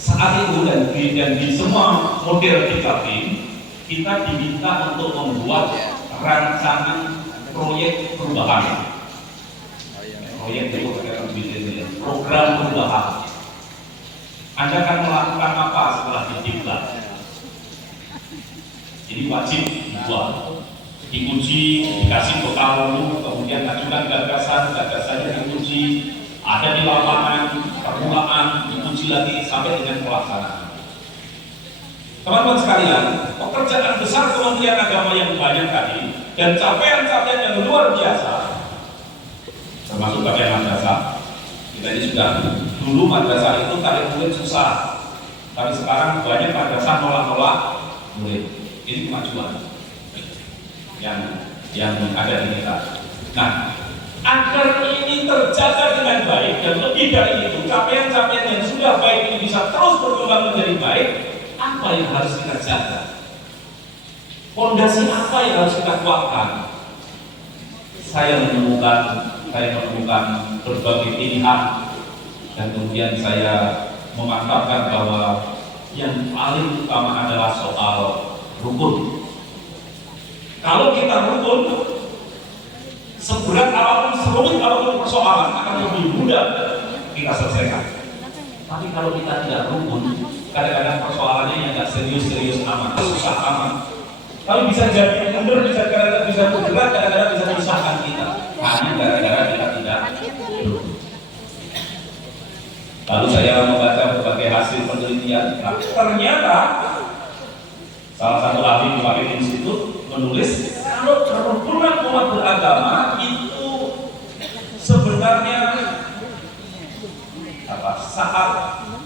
Saat itu dan di semua model TKP kita diminta untuk membuat rancangan proyek perubahan. Proyek itu program perubahan. Anda akan melakukan apa setelah didiklat? Ini wajib dibuat, diuji, dikasih bekal dulu, kemudian ajukan gagasan, gagasannya diuji, ada di lapangan, permulaan, diuji lagi sampai dengan pelaksanaan. Teman-teman sekalian, pekerjaan besar Kementerian Agama yang banyak tadi dan capaian-capaian yang luar biasa, termasuk capaian madrasah. Kita ini sudah dulu madrasah itu tarik murid susah, tapi sekarang banyak madrasah nolak-nolak murid. Ini kemajuan yang ada di kita. Nah, agar ini terjaga dengan baik dan lebih dari itu, capaian-capaian yang sudah baik ini bisa terus berkembang menjadi baik, apa yang harus kita jaga? Fondasi apa yang harus kita kuatkan? Saya menemukan berbagai pilihan dan kemudian saya memantapkan bahwa yang paling utama adalah soal rukun. Kalau kita rukun, seberat apapun, serumit apapun persoalan akan lebih mudah kita selesaikan. Tapi kalau kita tidak rukun, kadang-kadang persoalannya yang nggak serius-serius amat, susah amat. Tapi bisa jadi mundur, kadang-kadang bisa bergerak, kadang-kadang bisa menyusahkan kita. Hanya gara-gara kita tidak rukun. Lalu saya membaca berbagai hasil penelitian. Nah, ternyata salah satu ahli di Wakil Institut menulis kalau kerukunan umat beragama itu sebenarnya saat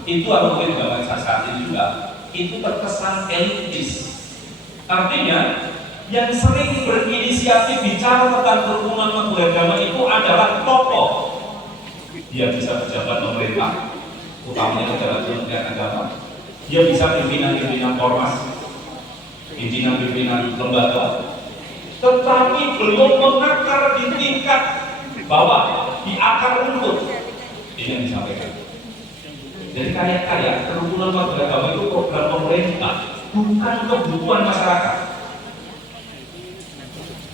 itu atau mungkin juga saat ini juga itu terkesan elitis. Artinya yang sering berinisiatif bicara tentang kerukunan umat beragama itu adalah tokoh. Dia bisa pejabat pemerintah, utamanya pejabat Kementerian Agama. Dia bisa pimpinan-pimpinan ormas, pimpinan-pimpinan lembaga, tetapi belum mengakar di tingkat bawah, di akar rumput. Ini yang disampaikan. Jadi karya-karya kerukunan umat beragama itu program pemerintah, bukan kebutuhan masyarakat.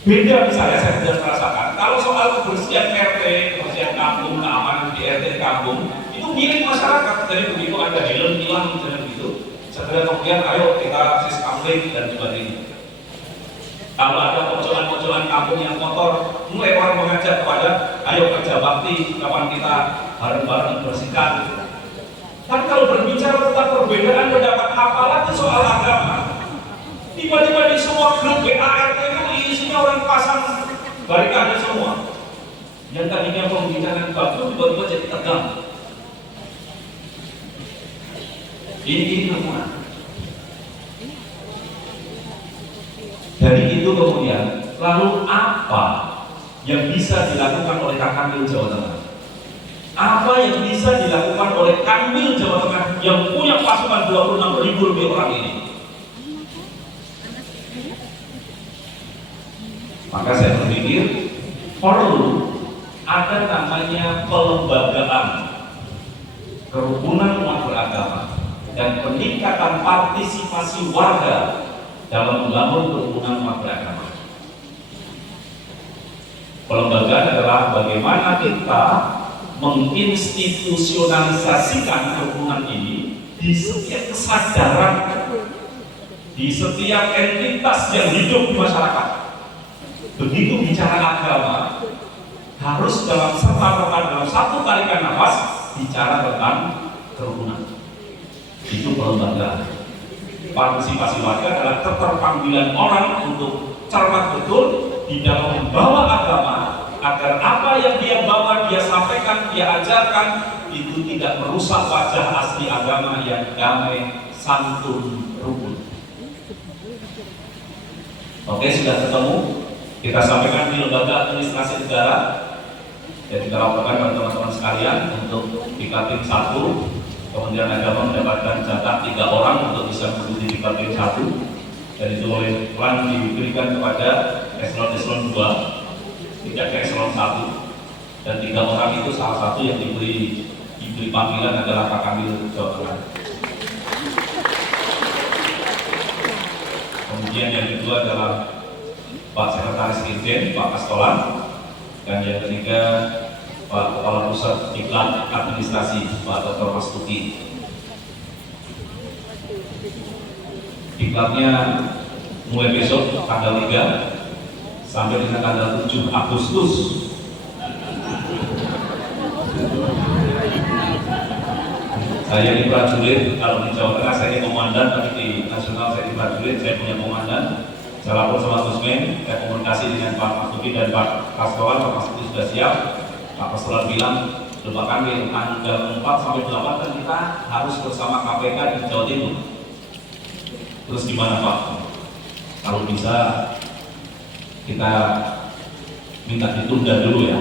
Beda misalnya saya sudah merasakan, kalau soal kebersihan RT, kebersihan kampung, keamanan di RT kampung, itu milik masyarakat. Jadi begitu ada helm hilang misalnya begitu, segera kemudian ayo kita siskamling dan sebagainya. Kalau ada pojokan-pojokan kampung yang kotor, mulai orang mengajak kepada ayo kerja bakti, kapan kita bareng-bareng bersihkan. Tapi kalau berbicara tentang perbedaan pendapat apalagi soal agama, tiba-tiba di semua grup BART itu isinya orang pasang barikade semua. Yang tadinya pembicaraan bagus tiba-tiba jadi tegang. Ini semua. Dari itu kemudian, lalu apa yang bisa dilakukan oleh Kanwil Jawa Tengah? Apa yang bisa dilakukan oleh Kanwil Jawa Tengah yang punya pasukan 26.000 lebih orang ini? Maka saya berpikir perlu ada namanya pelembagaan kerukunan umat beragama dan peningkatan partisipasi warga dalam membangun kerukunan umat beragama. Pelembagaan adalah bagaimana kita menginstitusionalisasikan kerukunan ini di setiap kesadaran, di setiap entitas yang hidup di masyarakat. Begitu bicara agama, harus dalam serta-merta dalam satu tarikan nafas bicara tentang kerukunan. Itu pelembagaan. Partisipasi warga adalah keterpanggilan orang untuk cermat betul di dalam membawa agama, agar apa yang dia bawa, dia sampaikan, dia ajarkan itu tidak merusak wajah asli agama yang damai, santun, rukun. Oke, sudah ketemu. Kita sampaikan di lembaga administrasi negara dan kita laporkan kepada teman-teman sekalian untuk di Kaltim 1. Kementerian Agama mendapatkan jatah 3 orang untuk bisa menduduki di Kaltim 1 dan itu oleh plan diberikan kepada eselon 2, tidak ke eselon 1, dan 3 orang itu salah satu yang diberi panggilan adalah Pak Kanwil Jawa Tengah. kedua adalah Pak Sekretaris Dirjen, Pak Kastolan, dan yang ketiga Pak Kepala Pusat Diklat Administrasi, Pak Dr. Mas Tuki. Diklatnya mulai besok tanggal 3 sampai dengan tanggal 7 Agustus. Saya di prajurit, kalau di Jawa Tengah saya di komandan, tapi di nasional saya di prajurit, saya punya komandan. Saya lapor sama Gusmen, saya komunikasi dengan Pak Mas Tuki dan Pak Kastolan. Pak Mas Tuki sudah siap. Pak Kastolan bilang, bahkan di tanggal 4 sampai 8 kan kita harus bersama KPK di Jawa Timur. Terus gimana Pak? Kalau bisa kita minta ditunda dulu ya.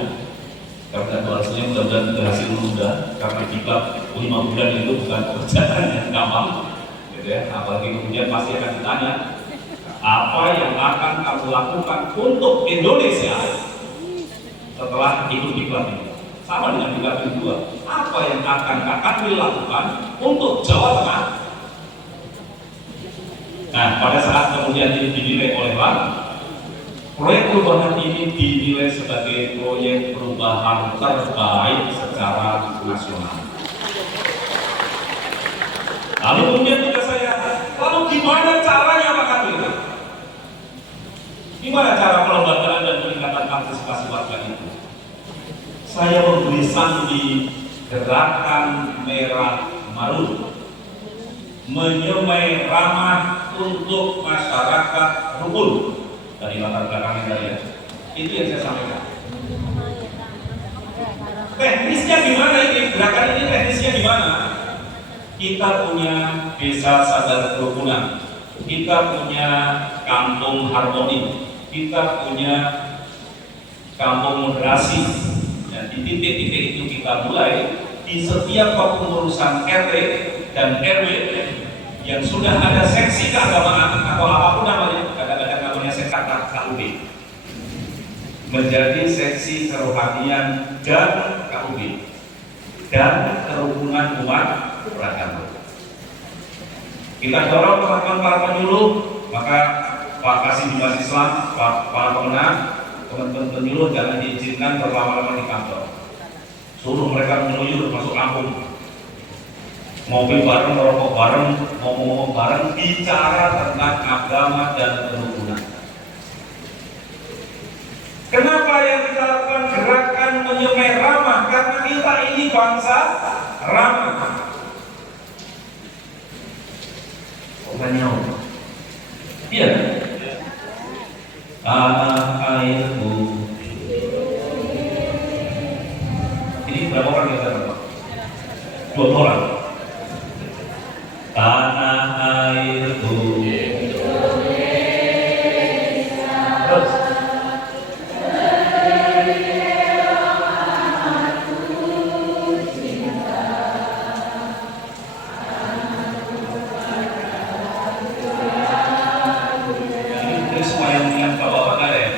Karena hasilnya mudah-mudahan berhasil menunda, karena diklat 5 bulan itu bukan pekerjaan yang gampang, gitu ya. Apalagi kemudian pasti akan ditanya, apa yang akan kamu lakukan untuk Indonesia setelah ikut diklat ini? Sama dengan diklat kedua, apa yang akan kakak lakukan untuk Jawa Tengah? Nah, pada saat kemudian ini dinilai oleh bank, proyek perubahan ini dinilai sebagai proyek perubahan terbaik secara nasional. Lalu kemudian juga saya, lalu gimana caranya Pak Kadil? Gimana cara pelembagaan dan peningkatan partisipasi warga itu? Saya memberi sandi Gerakan Merah Marun, menyemai ramah untuk masyarakat rukun. Dari latar belakangnya tadi ya, itu yang saya sampaikan. Teknisnya gimana ini? Gerakan ini teknisnya gimana? Kita punya desa sadar kerukunan, kita punya kampung harmoni, kita punya kampung moderasi, dan di titik-titik itu kita mulai di setiap kepengurusan RT dan RW yang sudah ada seksi keagamaan atau apapun namanya, kadang-kadang namanya seksi KUB, menjadi seksi kerohanian dan KUB dan kerukunan umat beragama. Kita dorong teman-teman para penyuluh, maka Pak Kasih Dimas Islam, para pemenang, teman-teman penyuluh jangan diizinkan berlama-lama di kantor. Suruh mereka menyeluyur masuk kampung. Ngopi bareng, merokok bareng, ngomong-ngomong bareng, bicara tentang agama dan kerukunan. Kenapa yang kita lakukan gerakan menyemai ramah? Karena kita ini bangsa ramah. Orangnya iya. Tanah airku. Ini berapa orang yang kita? 2 orang. Tanah airku Indonesia. Terus. Ini semua yang bapak-bapak ada ya?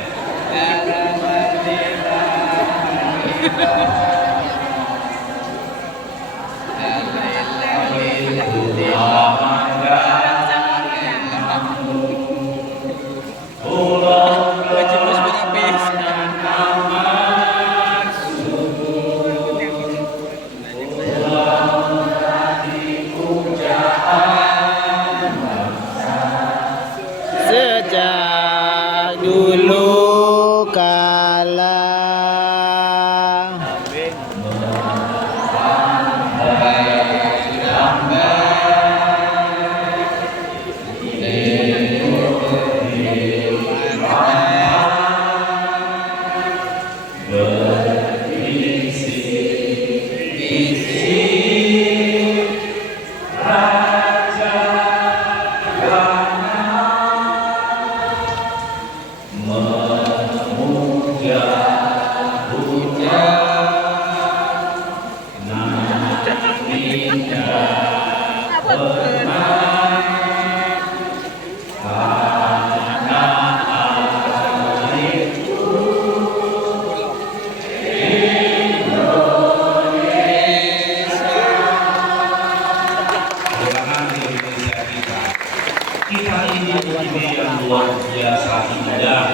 Kita ini negeri yang luar biasa indahnya.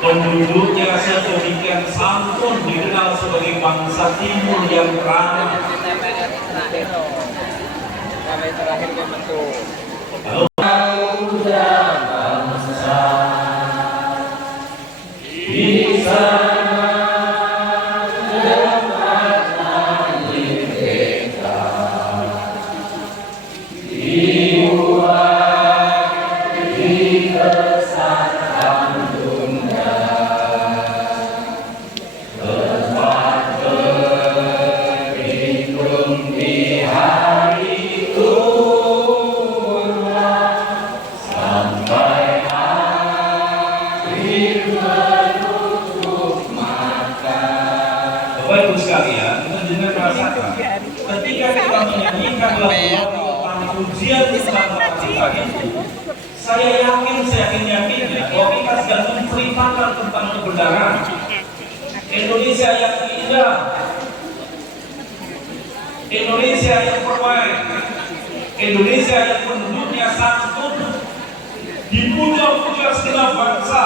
Penduduknya sedemikian santun, dikenal sebagai bangsa timur yang ramah. Lalu Bapak Ibu sekalian, kita juga merasakan ketika kita menyanyikan lagu tentang pujian tentang kita itu, saya yakinnya bahwa kita sedang menceritakan tentang kebenaran Indonesia yang indah, Indonesia yang permai, Indonesia yang penduduknya santun, dipuja-puja segenap bangsa,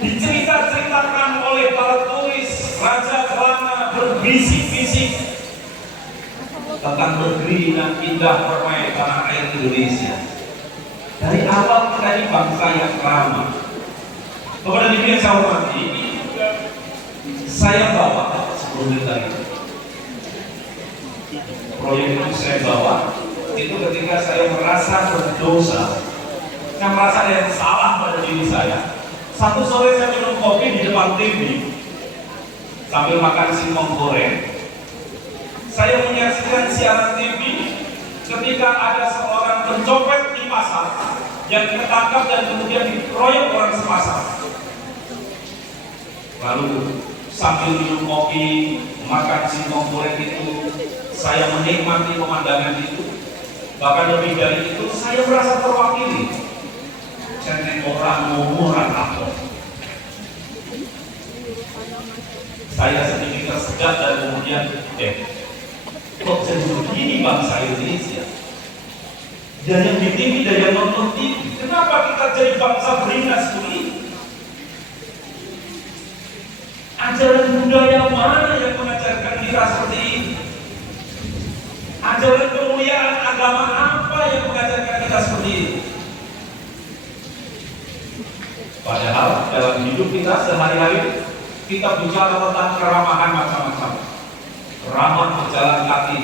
diceritakan oleh para tulis raja Kelana berbisik-bisik tentang negeri yang indah permai tanah air Indonesia. Dari awal kita ini bangsa yang ramah. Kepada diri yang saya hormati, saya bawa sebelum tadi proyek itu saya bawa itu ketika saya merasa berdosa, saya merasa ada yang salah pada diri saya. Satu sore saya minum kopi di depan TV sambil makan singkong goreng. Saya menyaksikan siaran TV ketika ada seorang pencopet di pasar yang ketangkap dan kemudian dikeroyok orang sepasar. Lalu sambil minum kopi, makan singkong goreng itu, saya menikmati pemandangan itu. Bahkan lebih dari itu, saya merasa terwakili. Saya orang ngomong apa? Saya sedikit tersedak dan kemudian kok jadi begini bangsa Indonesia? Dan yang di TV dan yang nonton TV, kenapa kita jadi bangsa beringas begini? Ajaran budaya mana yang mengajarkan kita seperti ini? Ajaran kemuliaan agama apa yang mengajarkan kita seperti ini? Padahal dalam hidup kita sehari-hari kita bicara tentang keramahan macam-macam. Ramah berjalan kaki,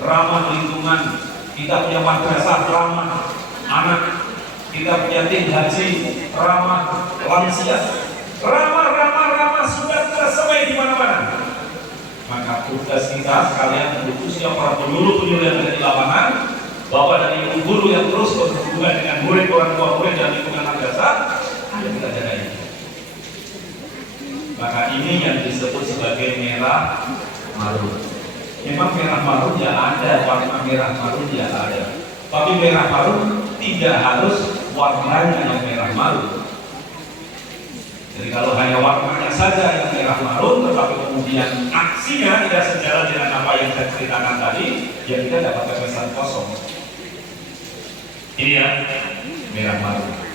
ramah lingkungan, kita punya madrasah ramah anak, kita punya tim haji ramah lansia, ramah sudah tersebar di mana-mana. Maka tugas kita sekalian khususnya para penyuluh-penyuluh yang ada di lapangan, bapak dan ibu guru yang terus berhubungan dengan murid, orang tua murid dan lingkungan madrasah, ayo kita jaga ini. Maka ini yang disebut sebagai merah marun. Memang merah marun ya ada, warna merah marun ya ada. Tapi merah marun tidak harus warnanya yang merah marun. Jadi kalau hanya warnanya saja yang merah marun, tetapi kemudian aksinya tidak sejalan dengan apa yang saya ceritakan tadi, ya kita dapat kesan kosong. Ini ya merah marun.